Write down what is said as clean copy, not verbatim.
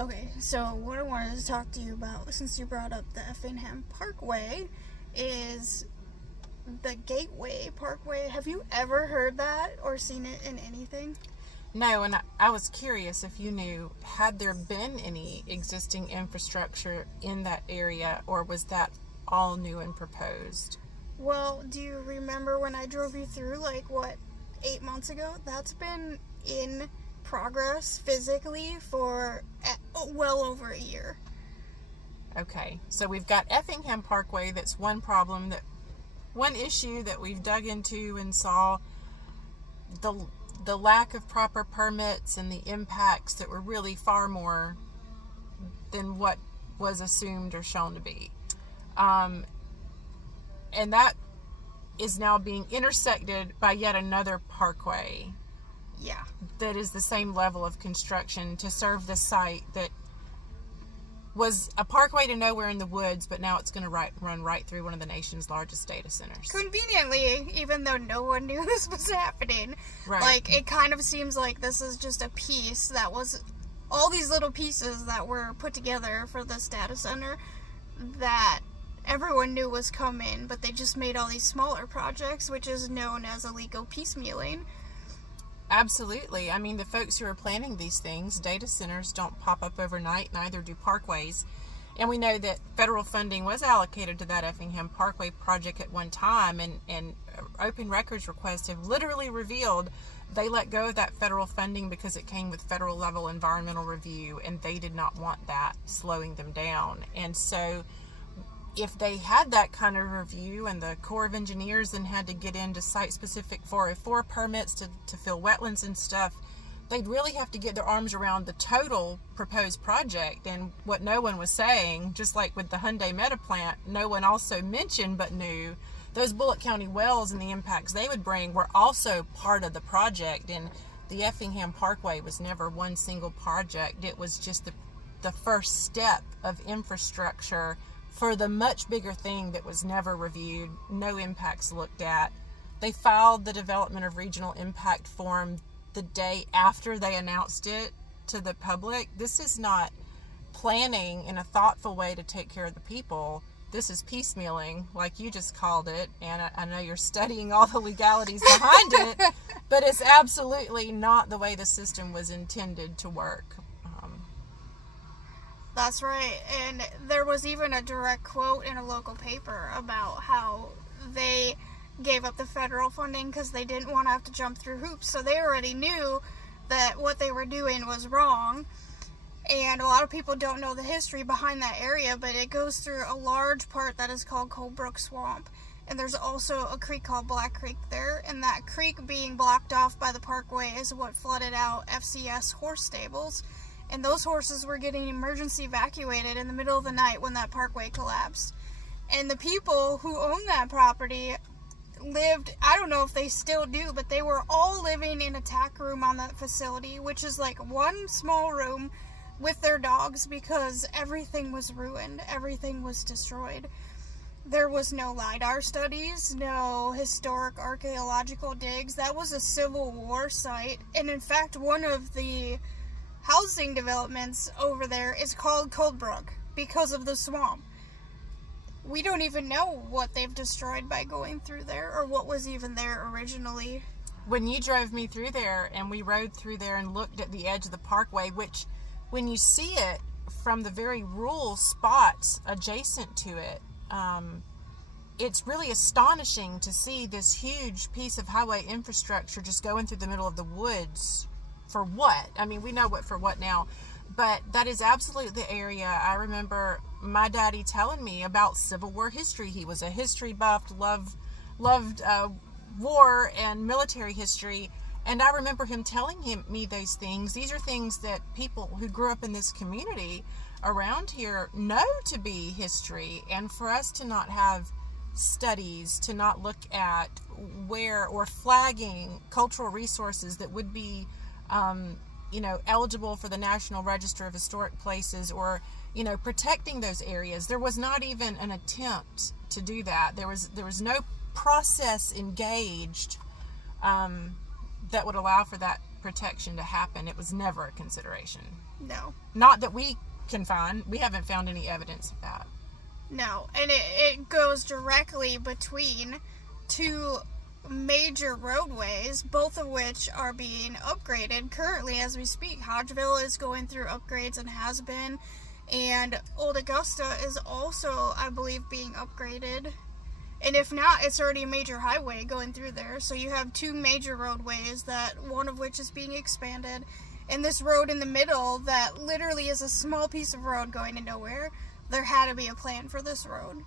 Okay, so what I wanted to talk to you about, since you brought up the Effingham Parkway, is the Gateway Parkway. Have you ever heard that or seen it in anything? No, and I was curious if you knew, had there been any existing infrastructure in that area, or was that all new and proposed? Well, do you remember when I drove you through, like, what, 8 months ago? That's been in progress physically for well over a year. Okay, so we've got Effingham Parkway. That's one issue that we've dug into and saw the the lack of proper permits and the impacts that were really far more than what was assumed or shown to be. And that is now being intersected by yet another parkway Yeah. that is the same level of construction to serve the site that was a parkway to nowhere in the woods, but now it's going to run right through one of the nation's largest data centers. Conveniently, even though no one knew this was happening, Right. like, it kind of seems like this is just a piece that was all these little pieces that were put together for this data center that everyone knew was coming, but they just made all these smaller projects, which is known as illegal piecemealing. Absolutely. I mean, the folks who are planning these things, data centers don't pop up overnight, neither do parkways. And we know that federal funding was allocated to that Effingham Parkway project at one time, and open records requests have literally revealed they let go of that federal funding because it came with federal level environmental review, and they did not want that slowing them down. And so if they had that kind of review and the Corps of Engineers then had to get into site-specific 404 permits to fill wetlands and stuff, they'd really have to get their arms around the total proposed project. And what no one was saying, just like with the Hyundai Meta plant, no one also mentioned but knew those Bullitt County wells and the impacts they would bring were also part of the project. And the Effingham Parkway was never one single project. It was just the first step of infrastructure for the much bigger thing that was never reviewed, no impacts looked at. They filed the development of regional impact form the day after they announced it to the public. This is not planning in a thoughtful way to take care of the people. This is piecemealing, like you just called it, and I know you're studying all the legalities behind it, but it's absolutely not the way the system was intended to work. That's right. And there was even a direct quote in a local paper about how they gave up the federal funding because they didn't want to have to jump through hoops. So they already knew that what they were doing was wrong. And a lot of people don't know the history behind that area, but it goes through a large part that is called Coldbrook Swamp. And there's also a creek called Black Creek there. And that creek being blocked off by the parkway is what flooded out FCS horse stables. And those horses were getting emergency evacuated in the middle of the night when that parkway collapsed. And the people who owned that property lived, I don't know if they still do, but they were all living in a tack room on that facility, which is like one small room with their dogs because everything was ruined. Everything was destroyed. There was no LiDAR studies, no historic archaeological digs. That was a Civil War site. And in fact, one of the housing developments over there is called Coldbrook because of the swamp. We don't even know what they've destroyed by going through there or what was even there originally. When you drove me through there and we rode through there and looked at the edge of the parkway, which when you see it from the very rural spots adjacent to it, it's really astonishing to see this huge piece of highway infrastructure just going through the middle of the woods. For what? I mean, we know what for what now, but that is absolutely the area. I remember my daddy telling me about Civil War history. He was a history buff, loved war and military history, and I remember him telling me these things. These are things that people who grew up in this community around here know to be history, and for us to not have studies, to not look at where or flagging cultural resources that would be eligible for the National Register of Historic Places, or, protecting those areas. There was not even an attempt to do that. There was no process engaged that would allow for that protection to happen, it was never a consideration. No. Not that we can find. We haven't found any evidence of that. No, and it goes directly between two major roadways, both of which are being upgraded currently as we speak. Hodgeville is going through upgrades and has been, and Old Augusta is also, I believe, being upgraded. And if not, it's already a major highway going through there. So you have two major roadways, that one of which is being expanded, and this road in the middle that literally is a small piece of road going to nowhere. There had to be a plan for this road.